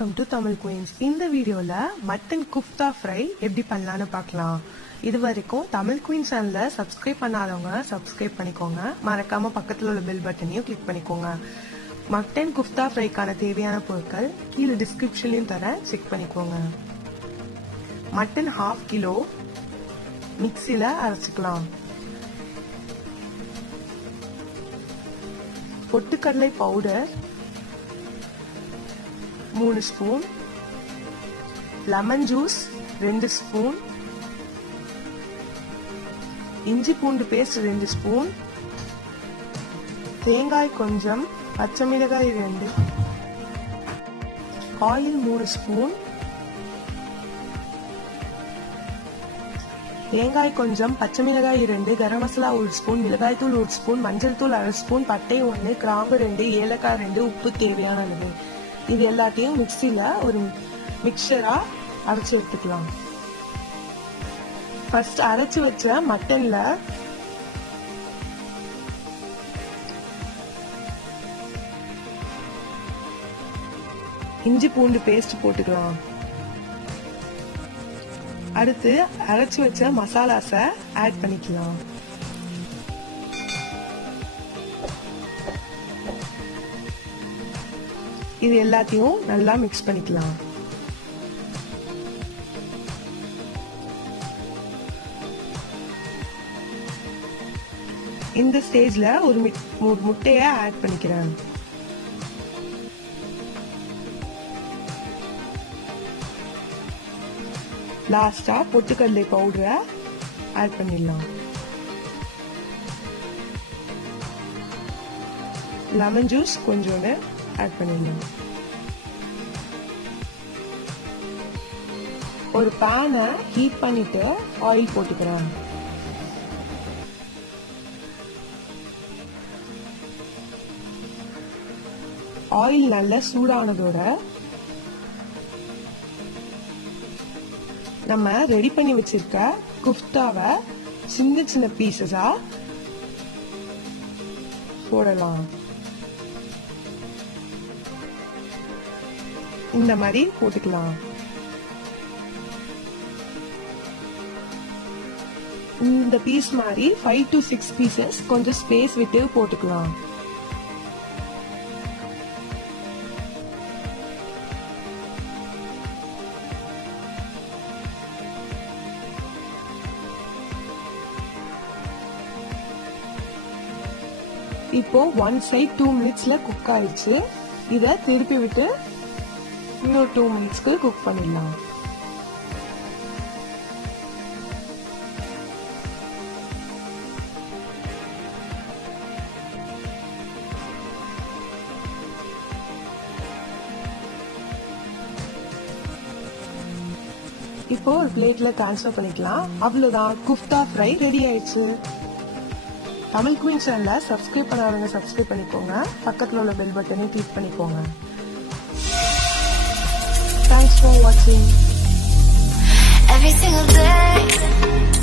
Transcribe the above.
Welcome to Tamil queens. இந்த வீடியோல mutton குஃப்தா fry எப்படி பண்ணலான்னு பார்க்கலாம். இது வரைக்கும் தமிழ் குயின்ஸ் சேனலை சப்ஸ்கிரைப் பண்ணாதவங்க சப்ஸ்கிரைப் பண்ணிக்கோங்க. மறக்காம பக்கத்தில் உள்ள பெல் பட்டனையும் கிளிக் பண்ணிக்கோங்க. மட்டன் குஃப்தா ஃப்ரைக்கான தேவையான பொருட்கள் கீழே டிஸ்கிரிப்ஷன்லையும் தர செக் பண்ணிக்கோங்க. மட்டன் 1/2 கிலோ மிக்சியில அரைச்சிக்கலாம். பொட்டுக்கடலை powder 3 spoon, lemon juice 2 spoon, இஞ்சி பூண்டு பேஸ்ட் 2 ஸ்பூன், தேங்காய் கொஞ்சம், பச்சை மிளகாய் 2, ஆயில் 3 ஸ்பூன், தேங்காய் கொஞ்சம், பச்சை மிளகாய் 2, கரம் மசாலா 1 ஸ்பூன், மிளகாய் தூள் 1 ஸ்பூன், மஞ்சள் தூள் 1/2 ஸ்பூன், பட்டை 1, கிராம்பு 2, ஏலக்காய் 2, உப்பு தேவையான அளவு. இது எல்லாத்தையும் மிக்சியில ஒரு மிக்சரா அரைச்சு எடுத்துக்கலாம். ஃபர்ஸ்ட் அரைச்சு வச்ச மட்டன்ல இஞ்சி பூண்டு பேஸ்ட் போட்டுக்கலாம். அடுத்து அரைச்சு வச்ச மசாலாஸ ஆட் பண்ணிக்கலாம். இது எல்லாத்தையும் நல்லா மிக்ஸ் பண்ணிக்கலாம். இந்த ஸ்டேஜ்ல ஒரு முட்டையை ஆட் பண்ணிக்கிறேன். லாஸ்டா பொட்டுக்கடலை பவுடரை ஆட் பண்ணிடலாம். லெமன் ஜூஸ் கொஞ்சோண்டு ஆட் பண்ணிடலாம். ஒரு பேனை ஹீட் பண்ணிட்டு ஆயில் போட்டுக்கிறேன். ஆயில் நல்லா சூடானதோட நம்ம ரெடி பண்ணி வச்சிருக்க குஃப்தாவை சின்ன சின்ன பீசஸா போடலாம். இந்த மாதிரி போட்டுக்கலாம். இந்த பீஸ் மாதிரி 5 to 6 பீசஸ் கொஞ்சம் ஸ்பேஸ் விட்டு போட்டுக்கலாம். இப்போ 1 சைட் 2 மினிட்ஸ்ல குக் ஆயிடுச்சு. இத திருப்பி விட்டு இன்னொரு 2 மினிட்ஸ்க்கு குக் பண்ணிடலாம். இப்போ ஒரு பிளேட்ல ட்ரான்ஸ்ஃபர் பண்ணிக்கலாம். அவ்வளவுதான், குஃப்தா ஃப்ரை ரெடி ஆயிடுச்சு. தமிழ் குயின் சேனலை சப்ஸ்கிரைப் பண்ணாதவங்க சப்ஸ்கிரைப் பண்ணிக்கோங்க. பக்கத்துல உள்ள பெல் பட்டனை கிளிக் பண்ணிக்கோங்க. Thanks for watching. Every single day